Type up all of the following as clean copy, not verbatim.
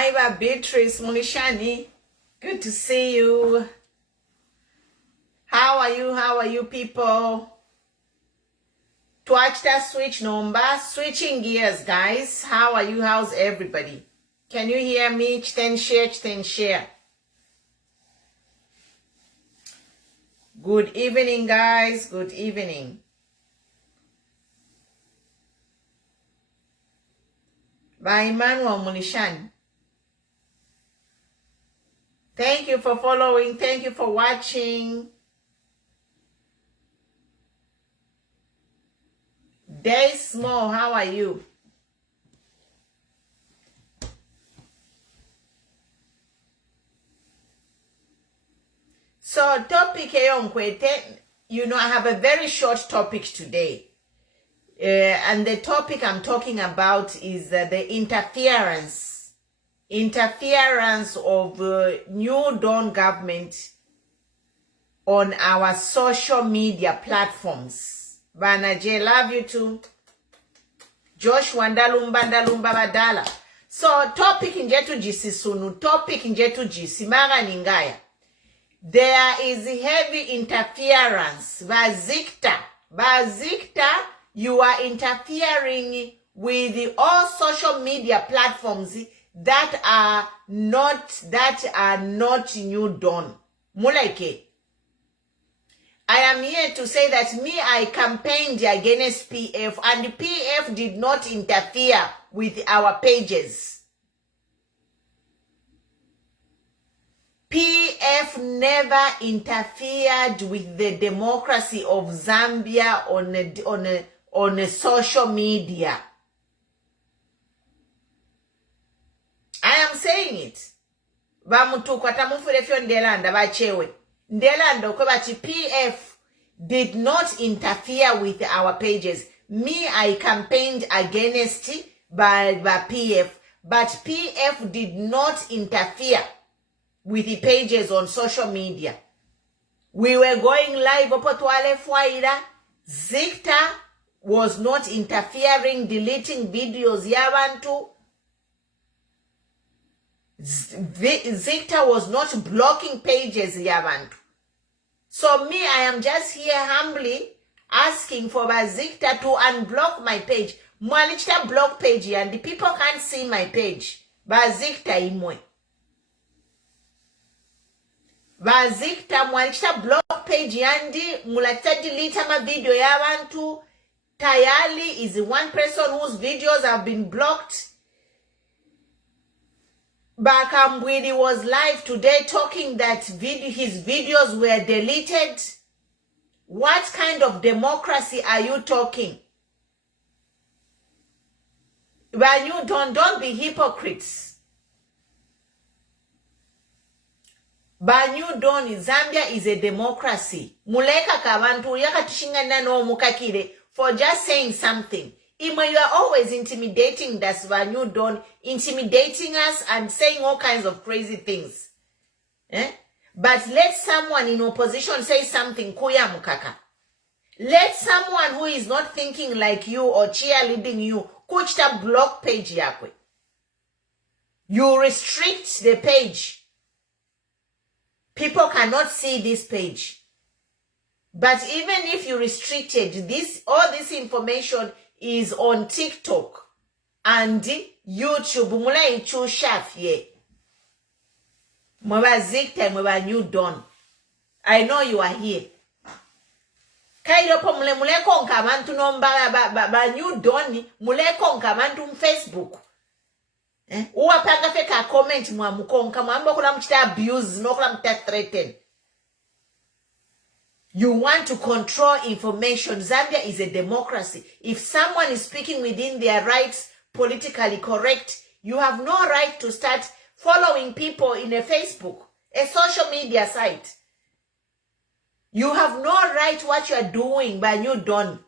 Hi, Beatrice Mulishani. Good to see you. How are you? How are you, people? To watch that switch number, switching gears, guys. How are you? How's everybody? Can you hear me? Share. Good evening, guys. Good evening. By Emmanuel Mulishani. Thank you for following. Thank you for watching. Day Small, how are you? So, topic you know, I have a very short topic today. And the topic I'm talking about is the interference of New Dawn government on our social media platforms. Banaje, love you too. Josh Wandalumba Badala. So topic njetu jisi sunu, topic njetu jisi mara ningaya. There is heavy interference. Zicta, you are interfering with all social media platforms that are not New Dawn. Mulaike. I am here to say that I campaigned against PF and PF did not interfere with our pages. PF never interfered with the democracy of Zambia on a social media. I am saying it. PF did not interfere with our pages. I campaigned against by PF, but PF did not interfere with the pages on social media. We were going live Zicta was not interfering, deleting videos yabantu. Zicta was not blocking pages yabantu. So I am just here humbly asking for Zicta to unblock my page. Mwalichita block page and the people can't see my page. Zicta imwe. Zicta mwalichita block page yandi mulachita delete my video yabantu. Tayali is one person whose videos have been blocked. Bakambwidi was live today talking that his videos were deleted. What kind of democracy are you talking? But you don't be hypocrites. Banyudon, Zambia is a democracy. Muleka kabantu yakatushinga no mukakire for just saying something. Ima, you are always intimidating us, Banyudon, intimidating us and saying all kinds of crazy things. But let someone in opposition say something, kuya mukaka. Let someone who is not thinking like you or cheerleading you, kuchita block page yakwe. You restrict the page. People cannot see this page. But even if you restricted all this information is on TikTok and YouTube. Mula ichu shafye. Mwaba Zicta mwaba New Dawn. I know you are here. Kaidopo mule konka mantu nomba ba New Dawn mule konka mantu Facebook. Uwa panga feka comment mwa mukonka mwamba kula mchita abuse no kula mchita threaten. You want to control information. Zambia is a democracy. If someone is speaking within their rights, politically correct, you have no right to start following people in a Facebook, a social media site. You have no right what you are doing by New Dawn.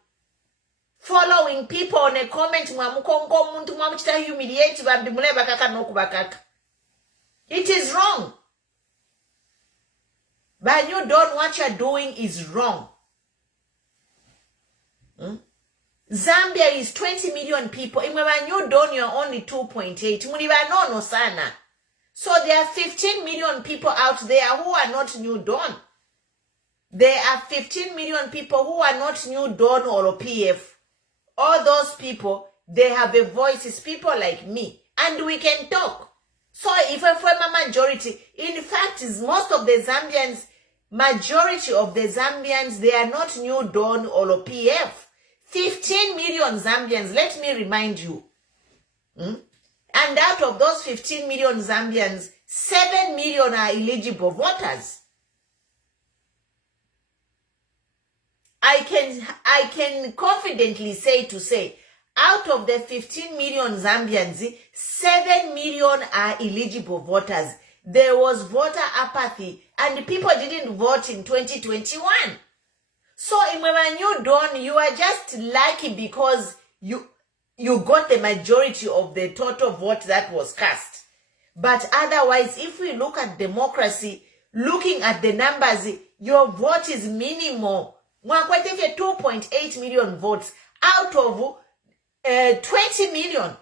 Following people on a comment, humiliate it is wrong. But you don't, what you're doing is wrong. Zambia is 20 million people. Imwe you don't, you're only 2.8. Muliba no sana. So there are 15 million people out there who are not New Dawn. There are 15 million people who are not New Dawn or PF. All those people, they have a voice. It's people like me. And we can talk. So if a former majority, in fact, is most of the Zambians, majority of the Zambians, they are not New Dawn or PF. 15 million Zambians, let me remind you. And out of those 15 million Zambians, 7 million are eligible voters. I can confidently say, out of the 15 million Zambians, 7 million are eligible voters. There was voter apathy and people didn't vote in 2021. So in New Dawn, you are just lucky because you got the majority of the total vote that was cast. But otherwise, if we look at democracy, looking at the numbers, your vote is minimal. 2.8 million votes out of 20 million.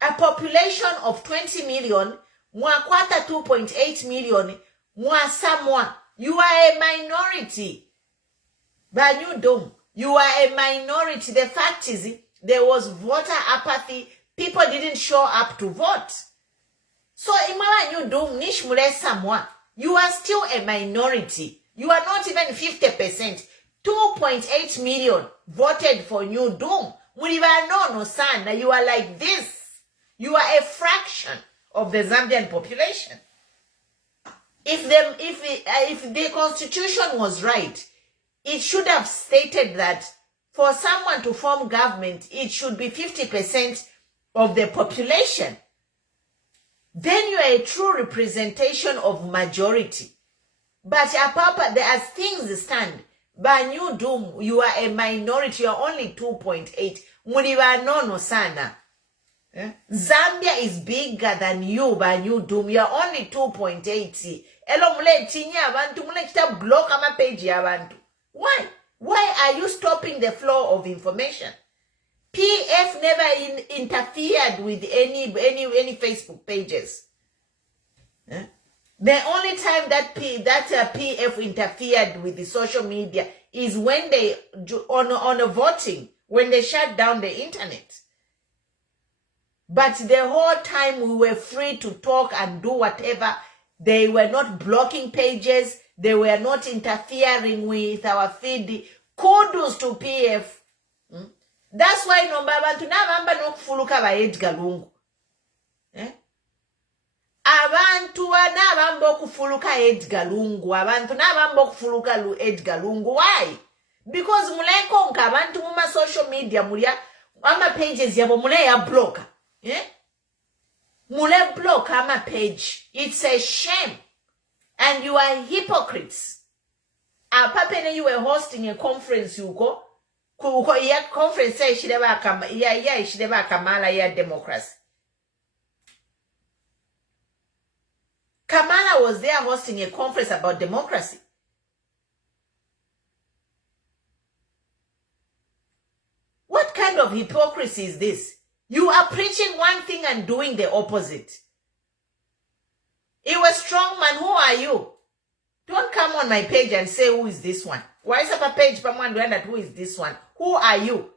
A population of 20 million, 2.8 million, Samoa. You are a minority. New Dawn, you are a minority. The fact is, there was voter apathy. People didn't show up to vote. So, New Dawn, Nish Mule Samoa, you are still a minority. You are not even 50%. 2.8 million voted for New Dawn. No, son, you are like this. You are a fraction of the Zambian population. If the constitution was right, it should have stated that for someone to form government, it should be 50% of the population. Then you are a true representation of majority. But as things stand, by New Dawn, you are a minority, you are only 2.8. No, sana. Zambia is bigger than you by New Dawn. You are only 2.8. Elo mule tinya abantu, mule kita block ama page ya abantu. Why? Why are you stopping the flow of information? PF never interfered with any Facebook pages. The only time that PF interfered with the social media is when they on a voting, when they shut down the internet. But the whole time we were free to talk and do whatever. They were not blocking pages. They were not interfering with our feed. Kudos to PF. That's why nomba abantu nabamba nokufuluka ba Edgar Lungu. Abantu nabamba okufuluka Edgar Lungu. Abantu nabamba okufuluka Edgar Lungu. Why? Because muleko nka abantu muma social media mulya ama pages yabo mule ya blocker. Mule block ama page. It's a shame. And you are hypocrites. Apapene you were hosting a conference yuko. Kuko ya conference ya ishideba Kamala ya democracy. Kamala was there hosting a conference about democracy. What kind of hypocrisy is this? You are preaching one thing and doing the opposite. You a strong man, who are you? Don't come on my page and say, who is this one? Why is up a page from one that who is this one? Who are you?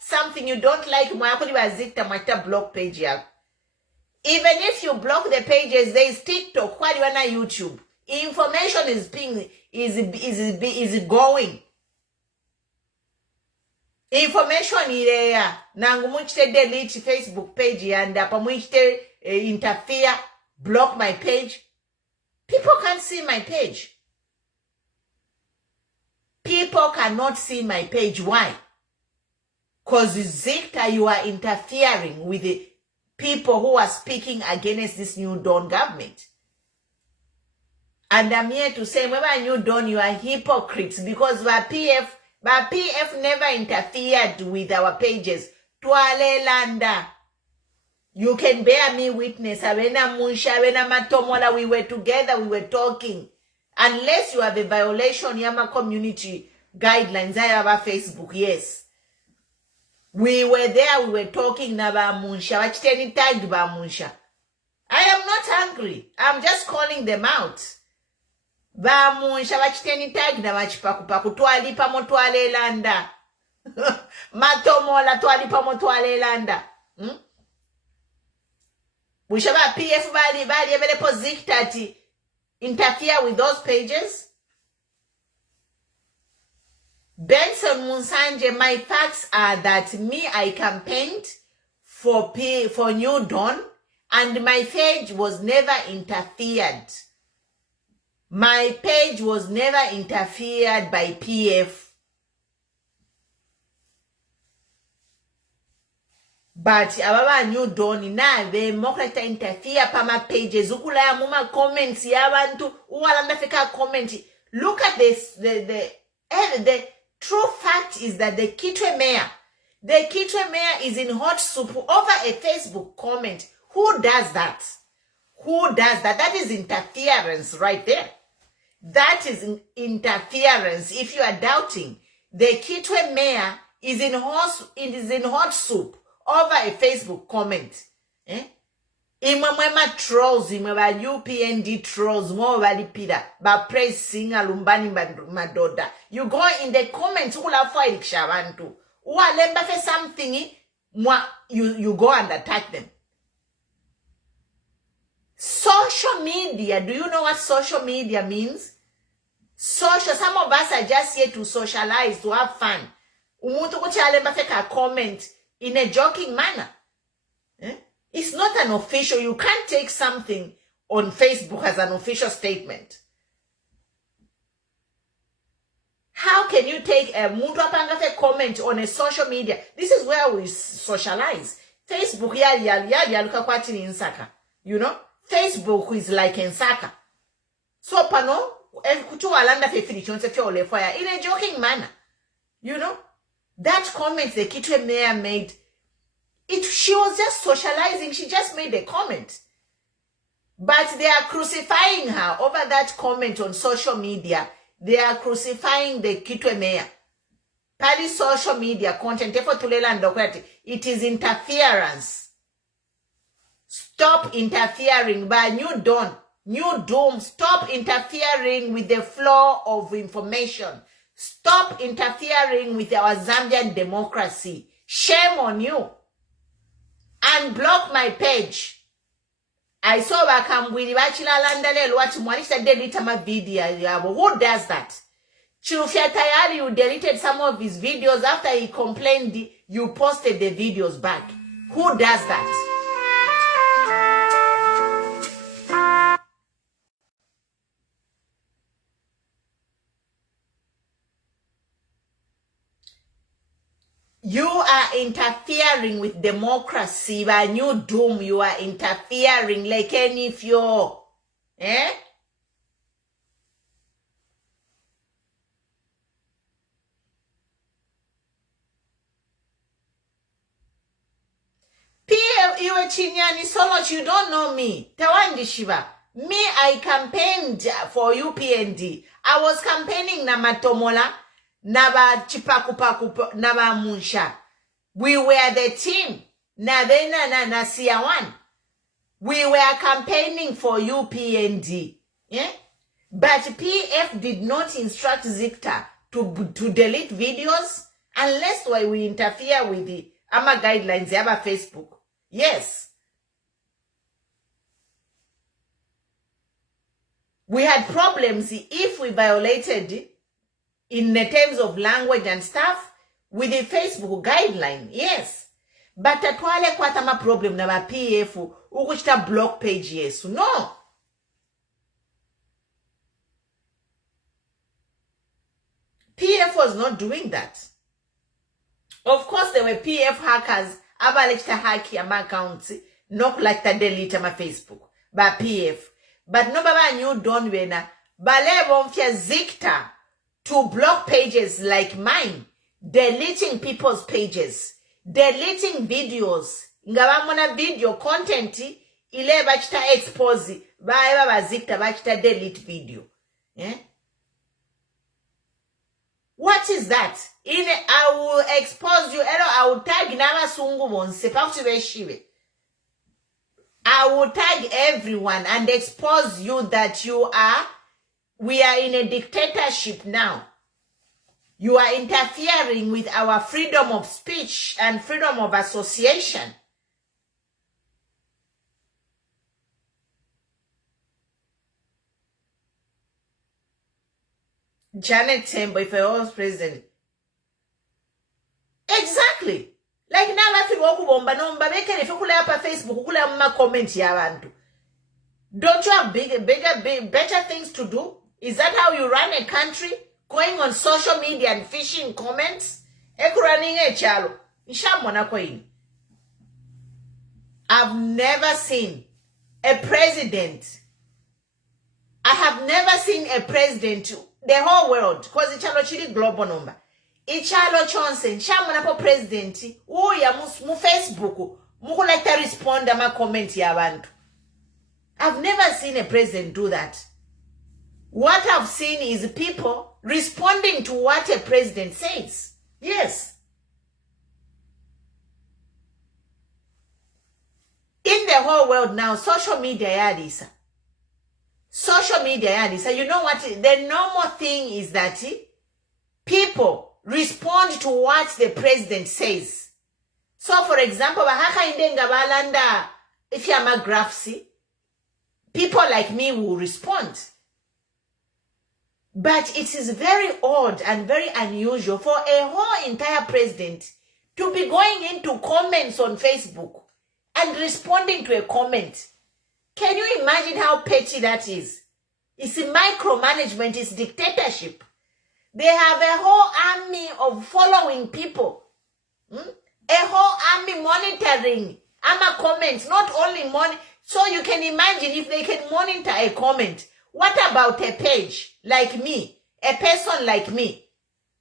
Something you don't like, Zicta Block page. Even if you block the pages, there is TikTok, YouTube. Information is going. Information ile nangu muchite delete Facebook page and muchite interfere, block my page. People can't see my page. People cannot see my page. Why? Because Zicta, you are interfering with the people who are speaking against this New Dawn government. And I'm here to say, whether New Dawn, you are hypocrites because PF never interfered with our pages. Tuale landa. You can bear me witness. Awena Munsha, awena Matomola, we were together, we were talking. Unless you have a violation, Yama community guidelines, I have a Facebook, yes. We were there, we were talking about Munsha. Wachiteni tagged about Munsha. I am not angry. I'm just calling them out. Ba Munsha wachiteni tagged na wachipakupaku. Twalipa mo twale landa. Matomola twalipa mo twale landa. Wishaba PF bali ebelepo Zicta ti interfere with those pages. Benson Munsanje, my facts are that me, I campaigned for New Dawn and my page was never interfered. My page was never interfered by PF. But ababa New Dawn na be mokreta interfere pa ma pages ukula ya muma comments ya bantu uwalanda fika comment. Look at this the true fact is that the Kitwe mayor is in hot soup over a Facebook comment. Who does that? Who does that? That is interference right there. That is interference. If you are doubting, the Kitwe mayor is in hot soup over a Facebook comment. Imwema trolls, imwema UPND trolls, mwa lipida, ba praise singer lumbani madoda. You go in the comments, ula file kshabantu. Uwa lemba fe something, you go and attack them. Social media, do you know what social media means? Some of us are just here to socialize, to have fun. Umuntu kucha lemba fe ka comment in a joking manner. It's not an official. You can't take something on Facebook as an official statement. How can you take a comment on a social media? This is where we socialize. Facebook, you know, Facebook is like Nsaka. So, pano, in a joking manner. You know, that comment the Kitwe mayor made, she was just socializing. She just made a comment. But they are crucifying her over that comment on social media. They are crucifying the Kitwe mayor. Pali social media content. It is interference. Stop interfering by New Dawn. New Doom. Stop interfering with the flow of information. Stop interfering with our Zambian democracy. Shame on you. Unblock my page. I saw Bakambwili bachila landale watch mwanisha delete my video. Who does that? Chirufia Tayari, you deleted some of his videos after he complained, you posted the videos back. Who does that? You are interfering with democracy by New Doom. You are interfering like any of your, You are Chinyani so much you don't know me. Tawandi Shiva. Me, I campaigned for UPND. I was campaigning na Matomola. Naba chipakupaku naba munsha. We were the team. Nabena na Siawan. We were campaigning for UPND. Yeah? But PF did not instruct Zicta to delete videos unless we interfere with the AMA guidelines of Facebook. Yes. We had problems if we violated in the terms of language and stuff, with the Facebook guideline, yes. But atwale kwa tama problem na ba PF ukuchita block page yesu. No. PF was not doing that. Of course, there were PF hackers, abalechita haki ama accounts, not like that delete ama Facebook, ba PF. But no baba New Dawn wena, bale bomfia Zicta to block pages like mine, deleting people's pages, deleting videos. Ngabamona video content ile bachita expose, ba Zicta bachita delete video. Yeah? What is is that? I will expose you. I will tag n'abasungu bonse pakuti beshibe. I will tag everyone and expose you that we are in a dictatorship now. You are interfering with our freedom of speech and freedom of association. Janet Tembo, if I was president. Exactly. Like now, I feel okubomba nomba beke if you up Facebook, kula ma comment yabantu. Don't you have better things to do? Is that how you run a country? Going on social media and fishing comments? Ekurunning a chalo. Nishamona koini. I've never seen a president. I have never seen a president, the whole world, because it's a chili global number. Ichalo chonse, nshamona po president, uya mu Facebook, mukuleta respond ama comment ya bantu. I've never seen a president do that. What I've seen is people responding to what a president says. Yes. In the whole world now, social media yadisa. Social media yadisa. You know what? The normal thing is that people respond to what the president says. So, for example, if you're a graphic, people like me will respond. But it is very odd and very unusual for a whole entire president to be going into comments on Facebook and responding to a comment. Can you imagine how petty that is? It's micromanagement, it's dictatorship. They have a whole army of following people. A whole army monitoring AMA comments, not only so you can imagine if they can monitor a comment. What about a page like me, a person like me?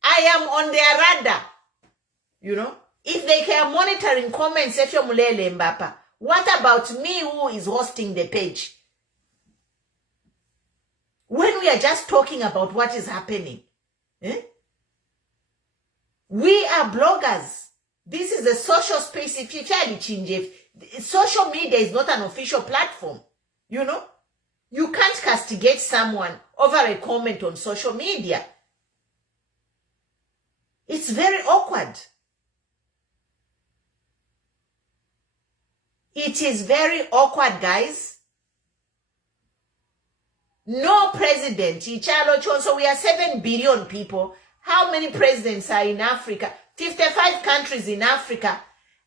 I am on their radar. You know? If they can monitoring comments, what about me who is hosting the page? When we are just talking about what is happening. We are bloggers. This is a social space. If you try to change it, social media is not an official platform. You know? You can't castigate someone over a comment on social media. It's very awkward. It is very awkward, guys. No president. So we are 7 billion people. How many presidents are in Africa? 55 countries in Africa.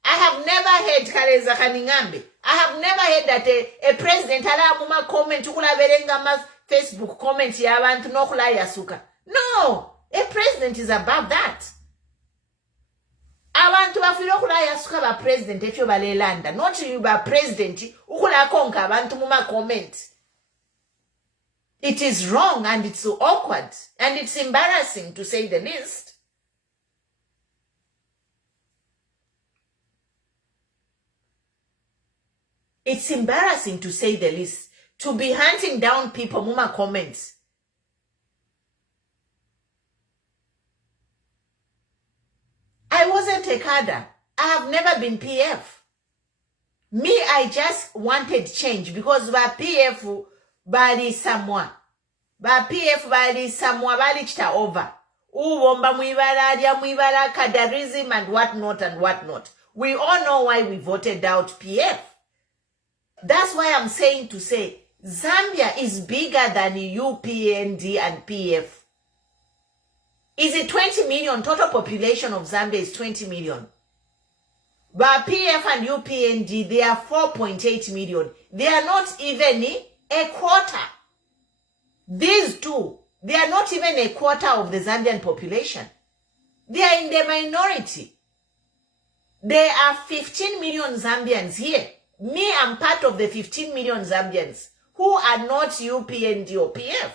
I have never heard Kareza Kaningambe. I have never heard that a president ala comment ukula verenga Facebook comment ya abantu nokula yasuka. No, a president is above that. Abantu bafiro kula yasuka ba president efyo balelanda. Not you ba president ukula konka abantu muma comment. It is wrong and it's awkward and it's embarrassing to say the least. It's embarrassing to say the least. To be hunting down people, muma comments. I wasn't a cadre. I have never been PF. Me, I just wanted change because by PF, bali someone. By PF, bali someone, bali chita over. Uwomba muibara, cadarism and whatnot. We all know why we voted out PF. That's why I'm saying to say, Zambia is bigger than UPND and PF. Is it 20 million? Total population of Zambia is 20 million. But PF and UPND, they are 4.8 million. They are not even a quarter. These two, they are not even a quarter of the Zambian population. They are in the minority. There are 15 million Zambians here. Me, I'm part of the 15 million Zambians who are not UPND or PF.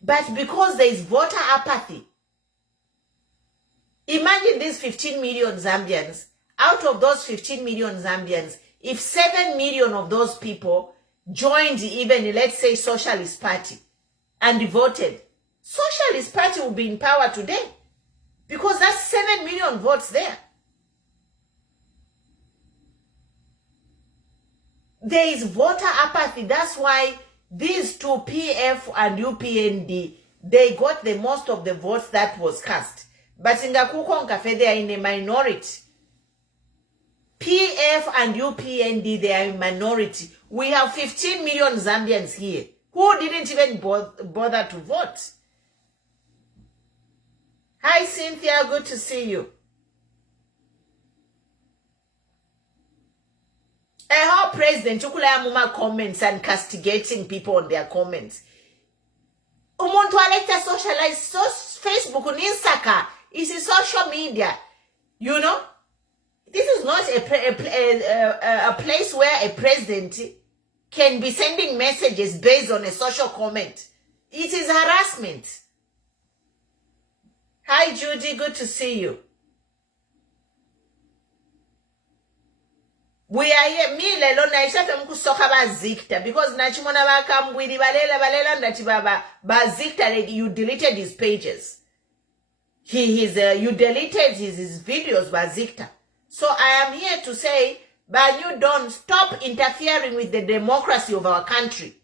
But because there is voter apathy, imagine these 15 million Zambians. Out of those 15 million Zambians, if 7 million of those people joined even, let's say, Socialist Party and voted, Socialist socialist party will be in power today. Because that's 7 million votes there. There is voter apathy. That's why these two, PF and UPND, they got the most of the votes that was cast. But in Ngakukonkafe, they are in a minority. PF and UPND, they are in minority. We have 15 million Zambians here who didn't even bother to vote. Hi, Cynthia. Good to see you. I hope President Chukula Muma comments and castigating people on their comments. Umuntu alekta socialize Facebook unisaka is a social media. You know, this is not a place where a president can be sending messages based on a social comment. It is harassment. Hi, Judy. Good to see you. We are here. Me lelo na ishafe mkusoka ba Zicta because nachimona bakambwiri balela ndati ba Zicta, you deleted his pages. You deleted his videos by Zicta. So I am here to say, but you don't stop interfering with the democracy of our country.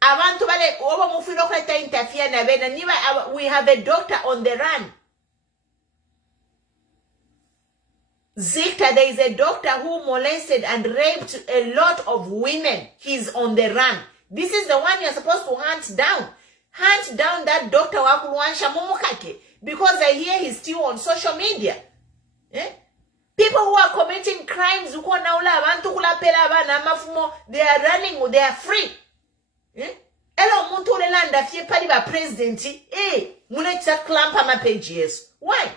Abantu bale oba mufilo kweta interfere na bena niba we have a doctor on the run. Zicta, there is a doctor who molested and raped a lot of women. He's on the run. This is the one you're supposed to hunt down. Hunt down that doctor wakuluansha mumukake because I hear he's still on social media. Eh? People who are committing crimes, they are running, they are free. Hello, muntu ulelanda fie pali ba president. Munetsa clamp my page, yes. Why?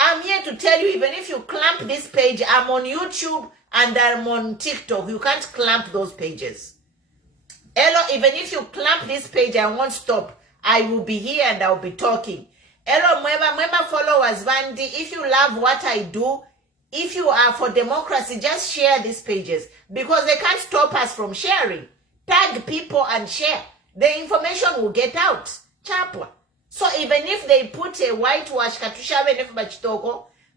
I'm here to tell you, even if you clamp this page, I'm on YouTube and I'm on TikTok. You can't clamp those pages. Hello, even if you clamp this page, I won't stop. I will be here and I'll be talking. Hello, Mwema followers, Vandi. If you love what I do, if you are for democracy, just share these pages because they can't stop us from sharing. Tag people and share. The information will get out. Chapwa. So even if they put a whitewash,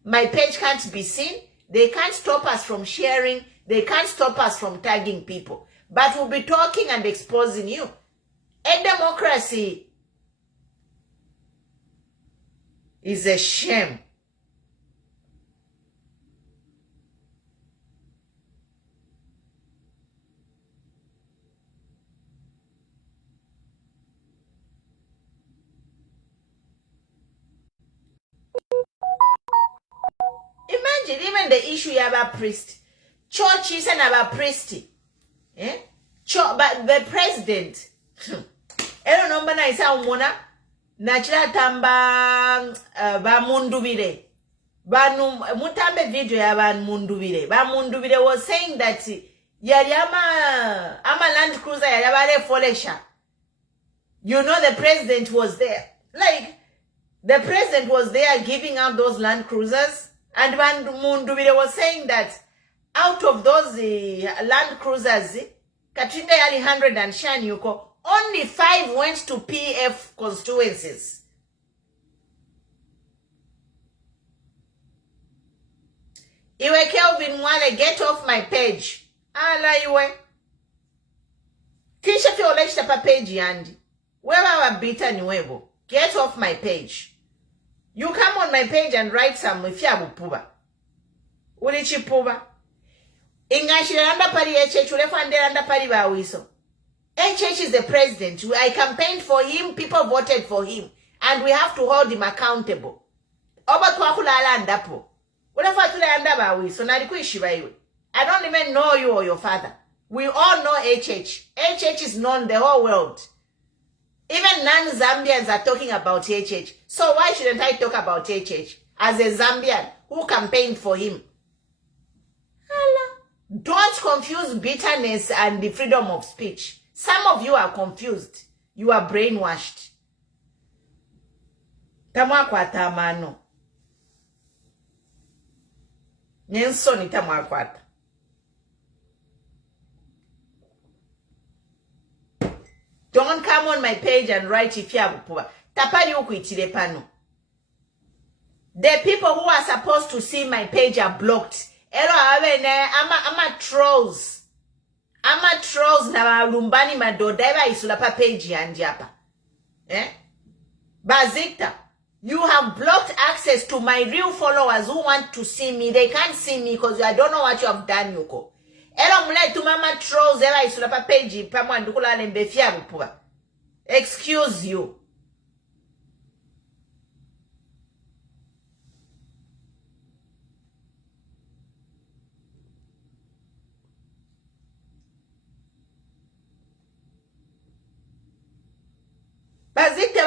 my page can't be seen. They can't stop us from sharing. They can't stop us from tagging people. But we'll be talking and exposing you. A democracy is a shame. Imagine even the issue about priest. Churches and about priest. But the president. Ero nomba na isa umona. Nachila tamba ba mundubire. Mutambe video ya ba mundubire. Ba mundubire was saying that yari ama Land Cruiser yari abale folesha. You know the president was there. Like, the president was there giving out those Land Cruisers. And when Mundubire was saying that out of those Land Cruisers, Katrina yali 100 and Shanyuko, only 5 went to PF constituencies. Iwe Kelvin Mwale, get off my page. Ala iwe. Kisha fi oleshta pa page yandi. Wewa wabita ni webo. Get off my page. You come on my page and write some ifyabu puba. Ulichi puba. Ingashile anda pari HH, ulefande anda pari bawiso. HH is the president. I campaigned for him, people voted for him. And we have to hold him accountable. Oba tuwakula ala andapo. Ulefatule anda bawiso, nalikuishi baiwe. I don't even know you or your father. We all know HH. HH is known the whole world. Even non-Zambians are talking about HH. So why shouldn't I talk about HH as a Zambian who campaigned for him? Don't confuse bitterness and the freedom of speech. Some of you are confused. You are brainwashed. Tamwa kwa tamano. Nyenso ni tamwa kwa. Don't come on my page and write if you have poor. Tapali ukuitile pano. The people who are supposed to see my page are blocked. I'm a trolls. I'm a trolls na lumbani madoda eba isula pa page yanjapa. Zicta, you have blocked access to my real followers who want to see me. They can't see me because I don't know what you have done, Yuko. Trolls eba isula pa page pamwandukula lembefia bupuba. Excuse you. Zicta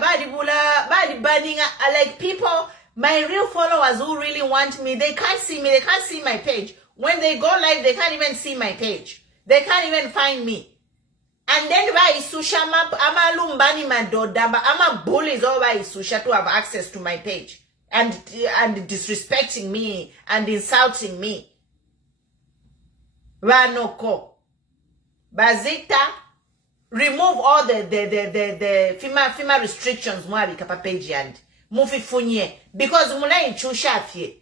badi banning like people, my real followers who really want me, they can't see me, they can't see my page. When they go live, they can't even see my page. They can't even find me. And then by Isusha ama lumbani madoda, ama bullies over Isusha to have access to my page and disrespecting me and insulting me. Vanoko. Zicta, remove all the FEMA restrictions mwabi kapa page and mufifunye because mulai chushafye.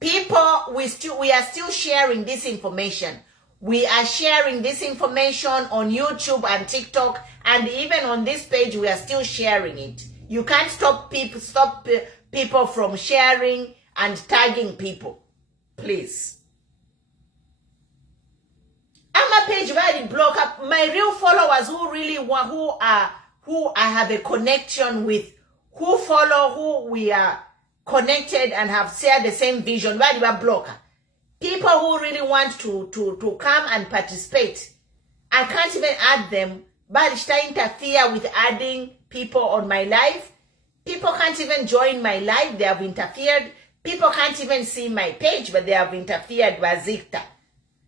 People, we are still sharing this information. We are sharing this information on YouTube and TikTok, and even on this page we are still sharing it. You can't stop people from sharing and tagging people. Please. I'm a page where I block up my real followers who really want, who I have a connection with, who follow, who we are connected and have shared the same vision. Where do I block? People who really want to come and participate. I can't even add them, but it's to interfere with adding people on my live. People can't even join my live, they have interfered. People can't even see my page, but they have interfered by Zicta.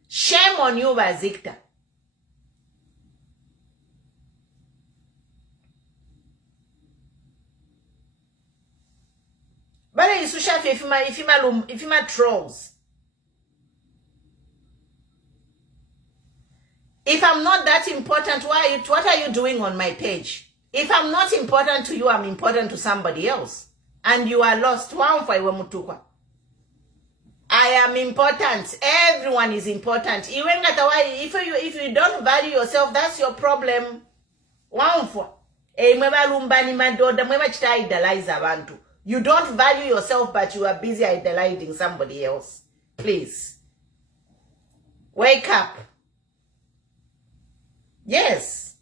Shame on you, Zicta. But if you trolls. If I'm not that important, what are you doing on my page? If I'm not important to you, I'm important to somebody else. And you are lost. I am important. Everyone is important. If you don't value yourself, that's your problem. You don't value yourself, but you are busy idolizing somebody else. Please. Wake up. Yes.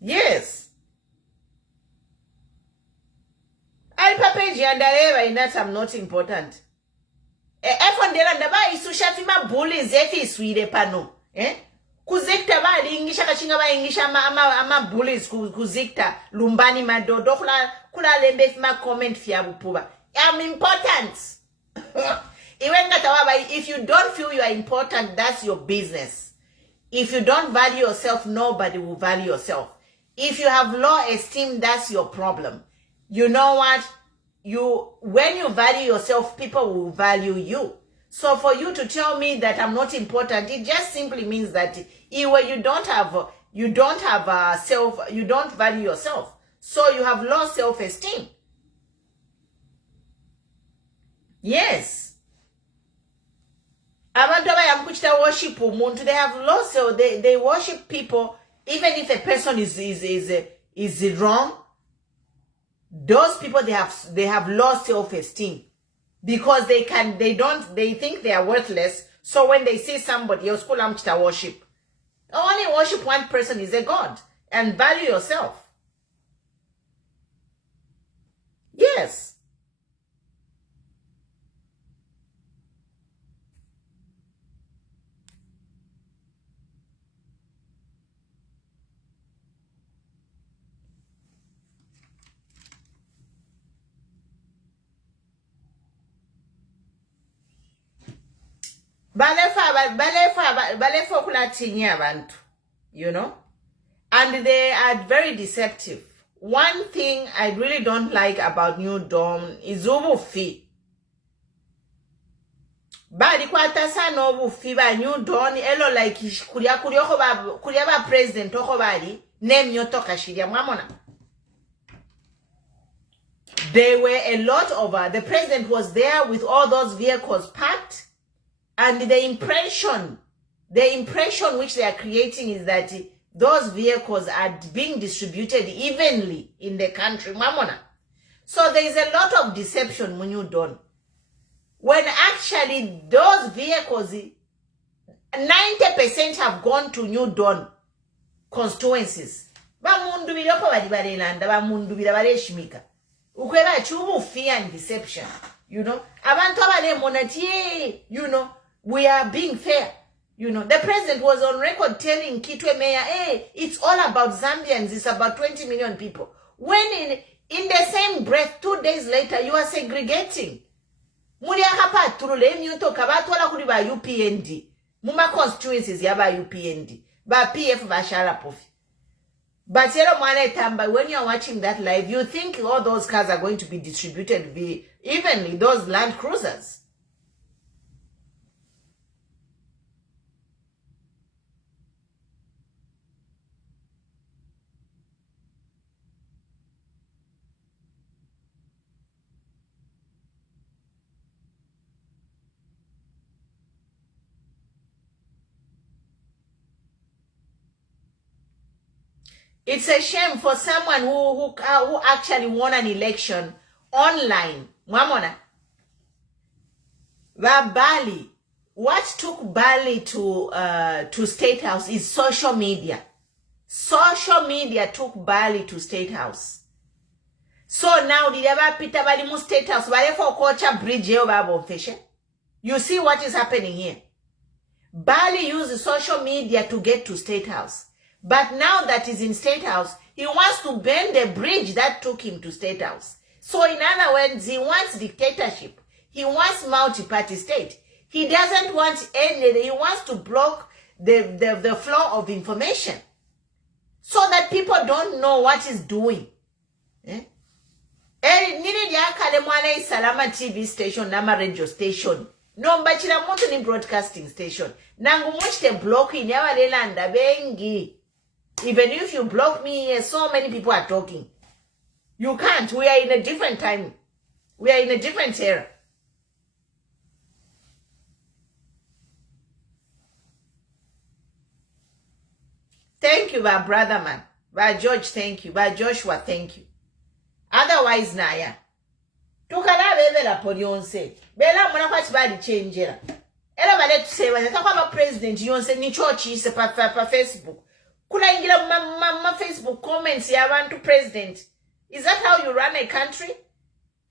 Yes. I'm not important. Kuzicta ba lingisha kachinga ba ingisha ama bullies kuzicta lumbani madodo kula lembe fima comment fiabu puba. I'm important. If you don't feel you are important, that's your business. If you don't value yourself, nobody will value yourself. If you have low esteem, that's your problem. You know what? When you value yourself, people will value you. So for you to tell me that I'm not important, it just simply means that you don't value yourself. So you have low self-esteem. Yes. Abantu abayamkuchita worship umuntu, they have low self. They worship people, even if a person is wrong. Those people they have low self-esteem. Because they think they are worthless. So when they see somebody else, worship. Only worship one person is a God. And value yourself. Yes. You know, and they are very deceptive. One thing I really don't like about New Dawn is Ubu fee. bali kwatasa n'obufi ba New Dawn elo like kulia ba president oko bali nemyoto kashirya mwamona. There were a lot of the president was there with all those vehicles parked, and the impression which they are creating is that those vehicles are being distributed evenly in the country mwamona. So there is a lot of deception when you don't. When actually those vehicles, 90% have gone to New Dawn constituencies. Bamundu biloko balibalelanda, bamundu bilabaleshimika. Ukweba chubu fear and deception. You know, abantu abale monati, you know, we are being fair. You know, the president was on record telling Kitwe Mayor, hey, it's all about Zambians, it's about 20 million people. When in the same breath, 2 days later, you are segregating. Mulia hapa turule myuto kabatwala kuli ba UPND. Muma constituencies ya ba UPND. Ba PF ba Sharapofi. But when you are watching that live, you think all those cars are going to be distributed evenly, those Land Cruisers. It's a shame for someone who actually won an election online. Mwamona. Bali. What took Bali to State House is social media. Social media took Bali to State House. So now the Peter Bali mu State House. For Kocha Bridge you see what is happening here. Bali used social media to get to State House. But now that he's in State House, he wants to bend the bridge that took him to State House. So in other words, he wants dictatorship. He wants multi-party state. He doesn't want any, he wants to block the flow of information so that people don't know what he's doing. Nini diakale mwana Salama TV station, nama radio station. No, mbachira muntu ni broadcasting station. Nangu muchite block in yawa lelanda bengi. Even if you block me here, so many people are talking. You can't. We are in a different time. We are in a different era. Thank you, my brother man. By George, thank you. By Joshua, thank you. Otherwise, Naya. Tukala bebe la polionse. Bela mwana kwa tibali changera. Ela vale tusewa. Natakwamba president yonse ni chochi se pa Facebook. Kuna ingira ma Facebook comments ya abantu president. Is that how you run a country?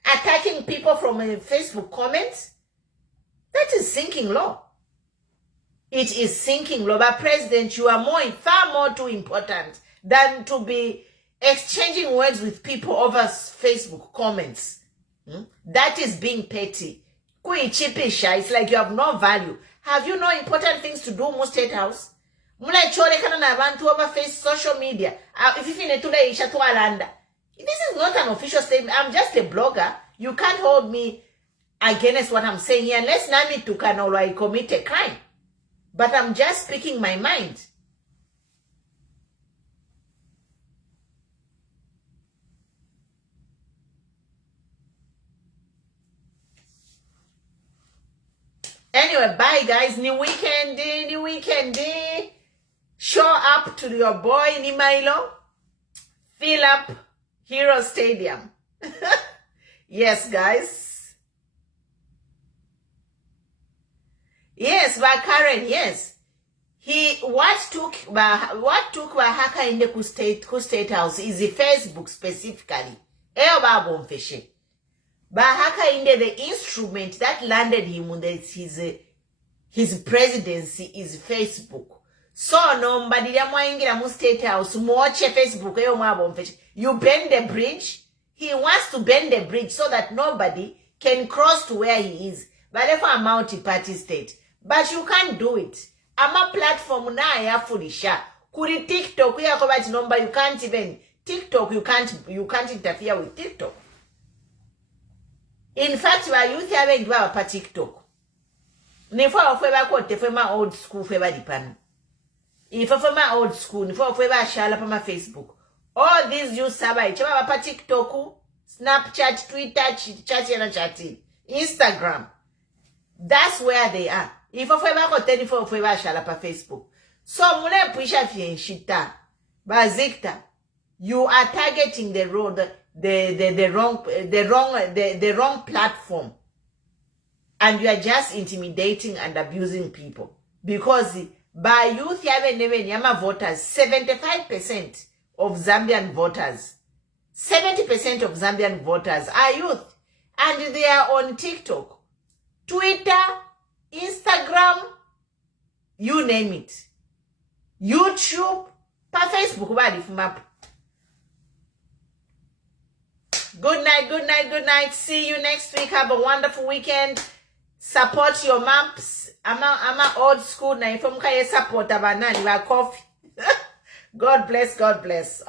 Attacking people from Facebook comments? That is sinking low. It is sinking low. But president, you are far more too important than to be exchanging words with people over Facebook comments. That is being petty. Kuichipisha. It's like you have no value. Have you no important things to do in State House? This is not an official statement. I'm just a blogger. You can't hold me against what I'm saying here unless Nami Tukanolo commit a crime. But I'm just speaking my mind. Anyway, bye guys. New weekend. Show up to your boy Nimailo. Fill up Hero Stadium. Yes, guys. Yes, but Karen, yes. What took Bahaka in the State House is the Facebook specifically. Bahaka in the instrument that landed him on his presidency is Facebook. So nobody mu State House watch Facebook you bend the bridge. He wants to bend the bridge so that nobody can cross to where he is. But if I'm multi-party state, but you can't do it. I'm a platform na ya fulisha. Kuri TikTok number you can't even TikTok you can't interfere with TikTok. In fact, we are youth having pa TikTok. Nifo fwe kote fwe ma old school fwe ba dipano. Ifo fwe ma old school nifo fwe ba shala pa ma Facebook. All these you sabai chaba pa TikTok, Snapchat, Twitter, chat, Instagram. That's where they are. Ifo fwe ba kote nifo fwe ba shala pa Facebook. So mune puisha fien shita. Ba Zicta, you are targeting the wrong platform. And you are just intimidating and abusing people. Because by youth Yama voters, 75% of Zambian voters, 70% of Zambian voters are youth. And they are on TikTok, Twitter, Instagram, you name it. YouTube, pa Facebook, badi map. Good night. See you next week. Have a wonderful weekend. Support your maps. I'm a old school na ifo mkaye support abanani ba coffee. God bless.